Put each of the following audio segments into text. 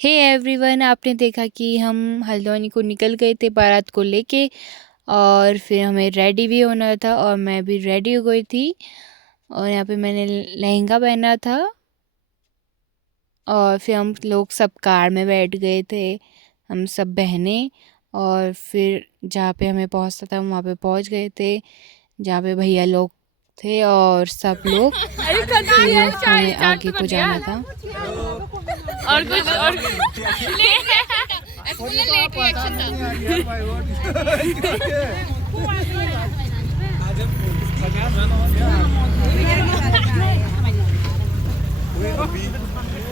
Hey everyone, आपने देखा कि हम हल्द्वानी को निकल गए थे बारात को लेके। और फिर हमें रेडी भी होना था और मैं भी रेडी हो गई थी। और यहाँ पे मैंने लहंगा पहना था और फिर हम लोग सब कार में बैठ गए थे, हम सब बहनें। और फिर जहाँ पे हमें पहुँचना था वहाँ पे पहुँच गए थे, जहाँ पे भैया लोग थे और सब लोग। फिर हमें आगे को जाना था। और कुछ और लेट रिएक्शन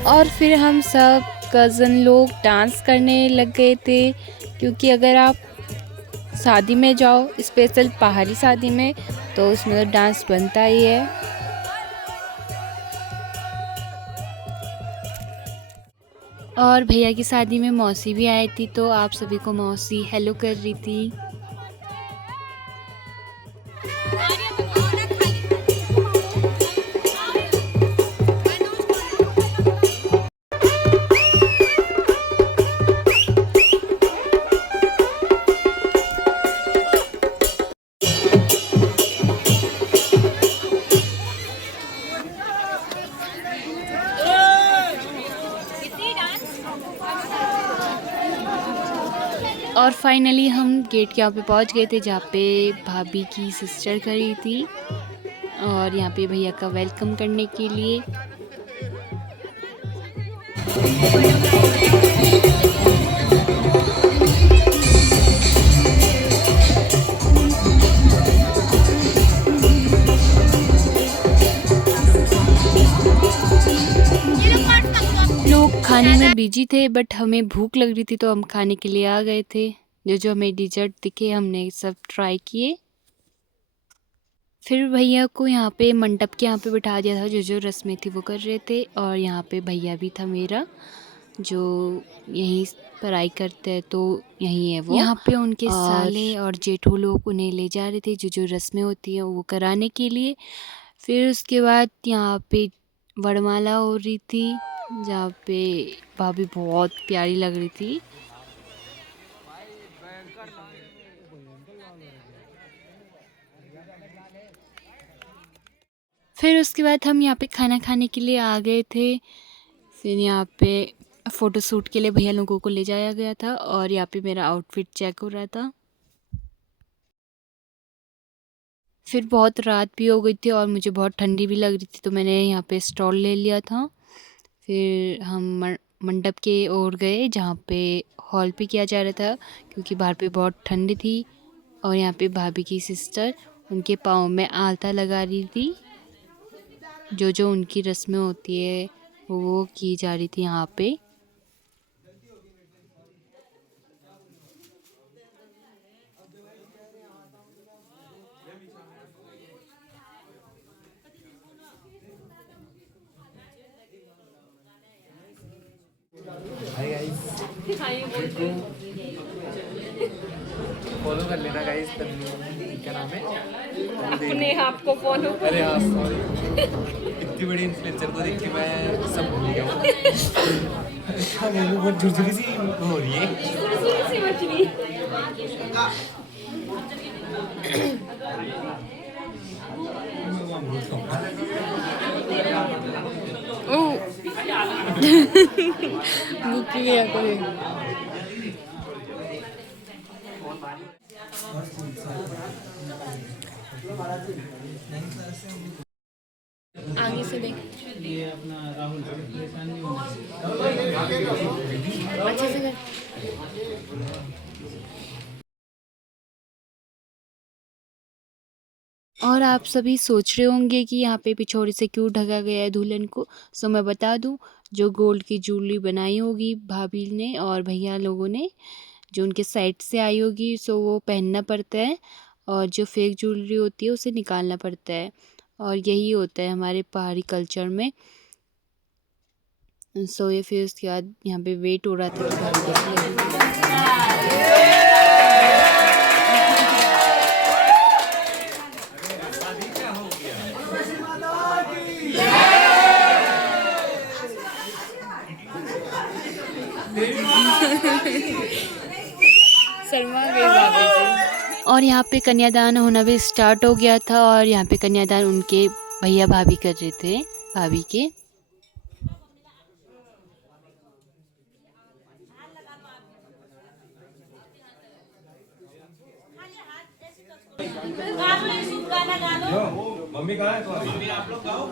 और फिर हम सब कज़न लोग डांस करने लग गए थे, क्योंकि अगर आप शादी में जाओ, स्पेशल पहाड़ी शादी में, तो उसमें तो डांस बनता ही है। और भैया की शादी में मौसी भी आई थी, तो आप सभी को मौसी हेलो कर रही थी। और फाइनली हम गेट के यहाँ पे पहुँच गए थे, जहाँ पे भाभी की सिस्टर खड़ी थी और यहाँ पे भैया का वेलकम करने के लिए। लोग खाने में बिजी थे, बट हमें भूख लग रही थी तो हम खाने के लिए आ गए थे। जो जो हमें डिजर्ट दिखे हमने सब ट्राई किए। फिर भैया को यहाँ पे मंडप के यहाँ पे बिठा दिया था, जो जो रस्में थी वो कर रहे थे। और यहाँ पे भैया भी था मेरा, जो यहीं पढ़ाई करते हैं, तो यहीं है वो। यहाँ पे उनके साले और जेठू लोग उन्हें ले जा रहे थे, जो जो रस्में होती हैं वो कराने के लिए। फिर उसके बाद यहाँ पे वरमाला हो रही थी, जहाँ पे भाभी बहुत प्यारी लग रही थी। फिर उसके बाद हम यहाँ पे खाना खाने के लिए आ गए थे। फिर यहाँ पे फ़ोटो शूट के लिए भैया लोगों को ले जाया गया था और यहाँ पे मेरा आउटफिट चेक हो रहा था। फिर बहुत रात भी हो गई थी और मुझे बहुत ठंडी भी लग रही थी, तो मैंने यहाँ पे स्टॉल ले लिया था। फिर हम मंडप के ओर गए, जहाँ पे हॉल पे किया जा रहा था, क्योंकि बाहर पे बहुत ठंड थी। और यहाँ पे भाभी की सिस्टर उनके पाँव में आलता लगा रही थी। जो जो उनकी रस्में होती है वो की जा रही थी यहाँ पे। हाय गाइस, फॉलो कर लेना गाइस। क्या नाम है? अपने आप को फॉलो। अरे हाँ सॉरी, इतनी बड़ी इन्फ्लुएंसर को देख के मैं सब भूल गया हूँ। अच्छा मेरे को बहुत झुरझुरी सी हो रही है। भूख लिया कोई। आगे से देख, ये अपना राहुल परेशान नहीं होना अच्छे से कर। और आप सभी सोच रहे होंगे कि यहाँ पे पिछोड़ी से क्यों ढका गया है दुल्हन को। सो मैं बता दूँ, जो गोल्ड की ज्वेलरी बनाई होगी भाभी ने और भैया लोगों ने, जो उनके साइड से आई होगी, सो वो पहनना पड़ता है। और जो फेक ज्वेलरी होती है उसे निकालना पड़ता है। और यही होता है हमारे पहाड़ी कल्चर में। सो ये फिर उसके बाद यहाँ पे वेट हो रहा था कि भाभी कैसे लगेगी। शर्मा गई भाभी जी। और यहाँ पे कन्यादान होना भी स्टार्ट हो गया था और यहाँ पे कन्यादान उनके भैया भाभी कर रहे थे, भाभी के। मम्मी कहाँ है तुम्हारी? मम्मी आप लोग गाओ।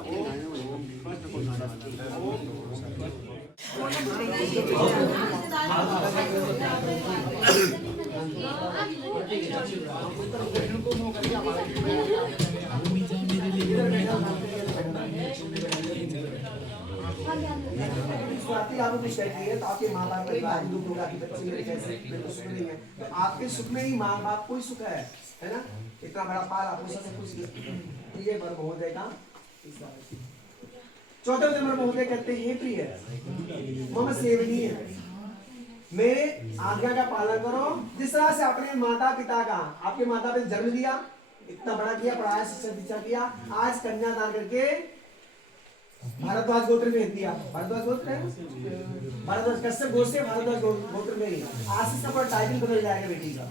आपको कुछ चाहिए तो आपके माँ बाप परिवार दुख होगा कि बच्चे मेरे कैसे सुख नहीं है, तो आपके सुख में ही माँ बाप को ही सुख है ना। इतना बड़ा पाल आपको सबसे कुछ ये बर महोदय का चौथे नंबर महोदय कहते हैं प्रिय मम सेवनीय, मेरे आज्ञा का पालन करो। जिस तरह से अपने माता पिता का, आपके माता पिता जन्म दिया, इतना बड़ा किया, पढ़ाया, शिक्षा दीक्षा किया, आज कन्यादान करके भारद्वाज गोत्र में दिया। भारद्वाज गोत्र है, भारद्वाज कश्यप गोत्र से भारद्वाज गोत्र में ही। आज से सब टाइटल बदल जाएगा बेटी का,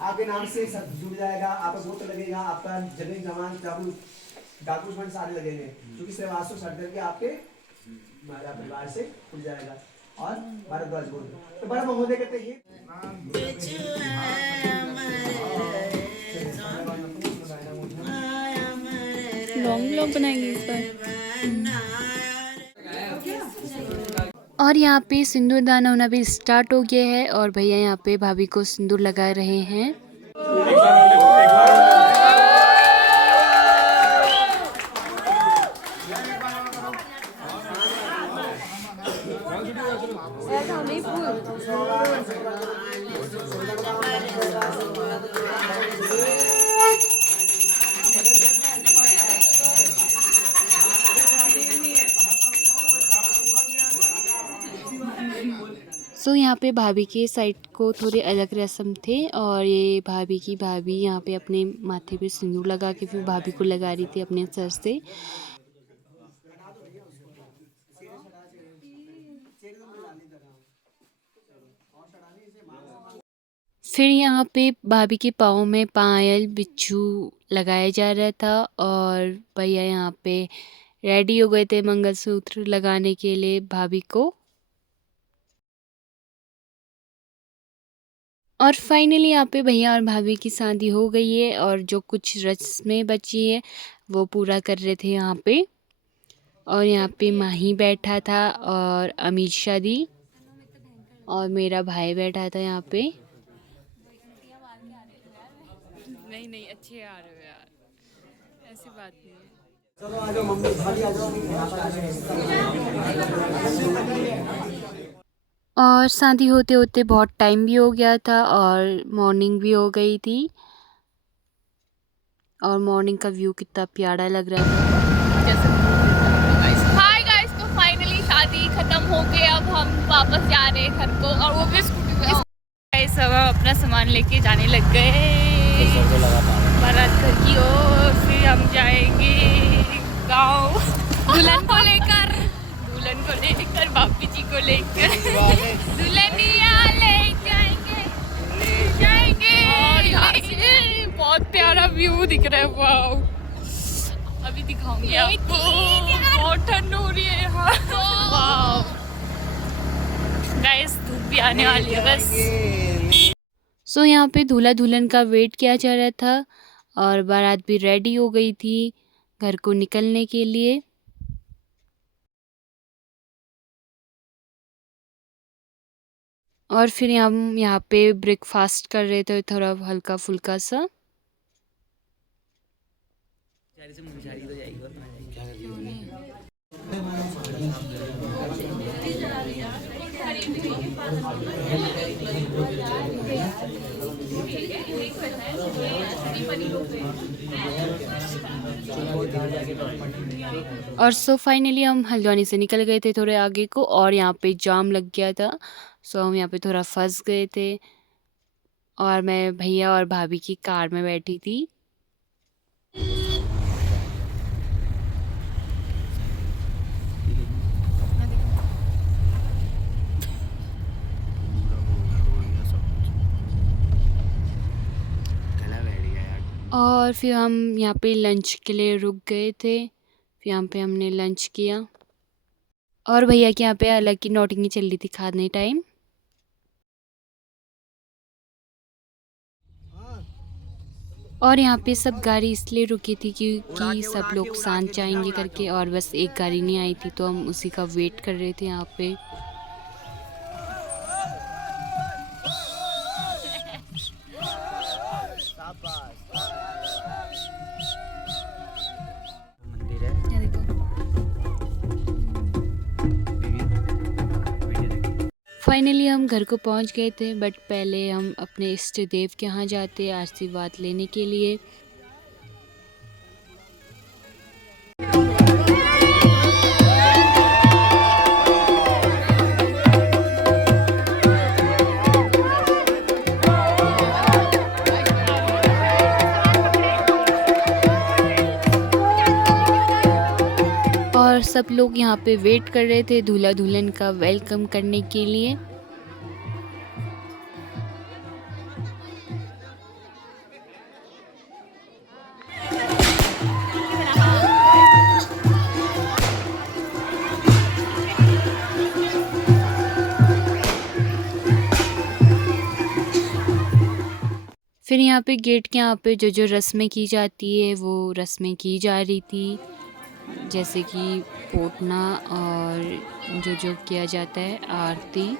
आपके नाम से सब जुड़ जाएगा, आपका गोत्र लगेगा, आपका जमीन जमान डॉक्यूमेंट सारे लगेंगे, क्योंकि श्रीवास्तव सर्ट करके आपके परिवार से खुल जाएगा। और भारद्वाज गोत्र तो बड़ा महोदय कहते हैं लॉन्ग व्लॉग बनाएंगे इस बार। और यहाँ पे सिंदूर दान होना भी स्टार्ट हो गया है और भैया यहाँ पे भाभी को सिंदूर लगा रहे हैं। सो यहाँ पे भाभी के साइड को थोड़े अलग रस्म थे और ये भाभी की भाभी यहाँ पे अपने माथे पे सिंदूर लगा के फिर भाभी को लगा रही थी अपने सर से। फिर यहाँ पे भाभी के पाँव में पायल बिच्छू लगाया जा रहा था और भैया यहाँ पे रेडी हो गए थे मंगलसूत्र लगाने के लिए भाभी को। और फाइनली यहाँ पे भैया और भाभी की शादी हो गई है और जो कुछ रस्में बची है वो पूरा कर रहे थे यहाँ पे। और यहाँ पे माही बैठा था और अमीर शादी और मेरा भाई बैठा था यहाँ पे। नहीं अच्छे आ रहे हो यार, ऐसी बात नहीं है। चलो आ जाओ मम्मी, भाभी आ जाओ। और शादी होते होते बहुत टाइम भी हो गया था और मॉर्निंग भी हो गई थी और मॉर्निंग का व्यू कितना प्यारा लग रहा था। हाय गाइस, तो फाइनली शादी खत्म हो गई, अब हम वापस जा रहे हैं घर को और वो भी स्कूटी पे सब अपना सामान लेके जाने लग गए बारात घर की ओर। फिर हम जाएंगे गाँव दुल्हन को लेकर बापी जी को लेकर दुल्हनिया ले जाएंगे। और यहाँ से बहुत प्यारा व्यू दिख रहा है, वाओ। अभी दिखाऊंगी आपको, बहुत ठंड हो रही है यहाँ। वाओ गाइस, धूप भी आने वाली है बस। सो यहाँ पे दूल्हा दुल्हन का वेट किया जा रहा था और बारात भी रेडी हो गई थी घर को निकलने के लिए। और फिर हम यहाँ पे ब्रेकफास्ट कर रहे थे थोड़ा हल्का फुल्का सा। और सो फाइनली हम हल्द्वानी से निकल गए थे थोड़े आगे को और यहाँ पे जाम लग गया था। सो हम यहाँ पे थोड़ा फंस गए थे और मैं भैया और भाभी की कार में बैठी थी। और फिर हम यहाँ पे लंच के लिए रुक गए थे। फिर यहाँ पे हमने लंच किया और भैया के यहाँ पे अलग की नोटिंग चल रही थी खाने टाइम। और यहाँ पे सब गाड़ी इसलिए रुकी थी क्योंकि सब लोग सांझ जाएंगे करके, और बस एक गाड़ी नहीं आई थी तो हम उसी का वेट कर रहे थे यहाँ पे। मंदिर है, फाइनली हम घर को पहुँच गए थे, बट पहले हम अपने इष्ट देव के यहाँ जाते आशीर्वाद लेने के लिए। और सब लोग यहाँ पे वेट कर रहे थे दूल्हा दुल्हन का वेलकम करने के लिए। फिर यहाँ पे गेट के यहाँ पे जो रस्में की जाती है वो रस्में की जा रही थी, जैसे कि पोटना और जो किया जाता है आरती।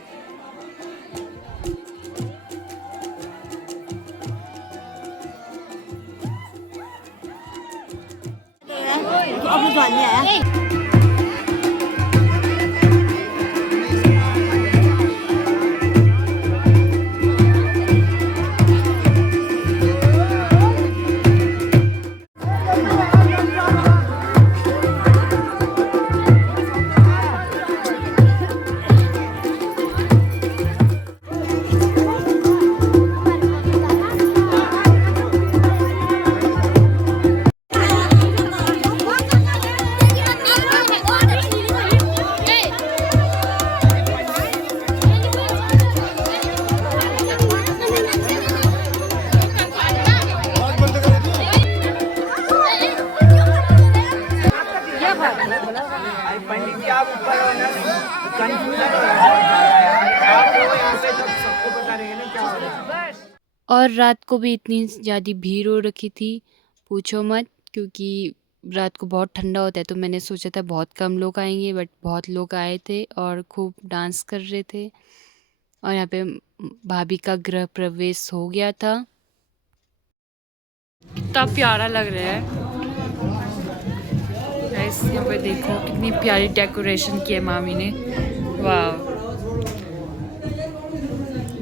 पंडित जी आप ऊपर हो ना, कंफ्यूजन हो रहा है, आप हो यहाँ पे तो सबको बता देंगे ना क्या हो रहा है। और रात को भी इतनी ज़्यादा भीड़ हो रखी थी, पूछो मत, क्योंकि रात को बहुत ठंडा होता है तो मैंने सोचा था बहुत कम लोग आएंगे, बट बहुत लोग आए थे और खूब डांस कर रहे थे। और यहाँ पे भाभी का गृह प्रवेश हो गया था। कितना प्यारा लग रहा है गाइस, यहाँ पे देखो कितनी प्यारी डेकोरेशन की है मामी ने, वाह।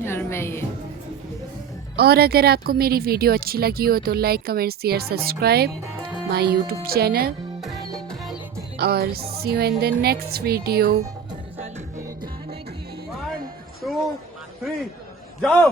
और मैं ये, और अगर आपको मेरी वीडियो अच्छी लगी हो तो like comment share subscribe my YouTube channel, और see you in the next video. 1 2 3 जाओ।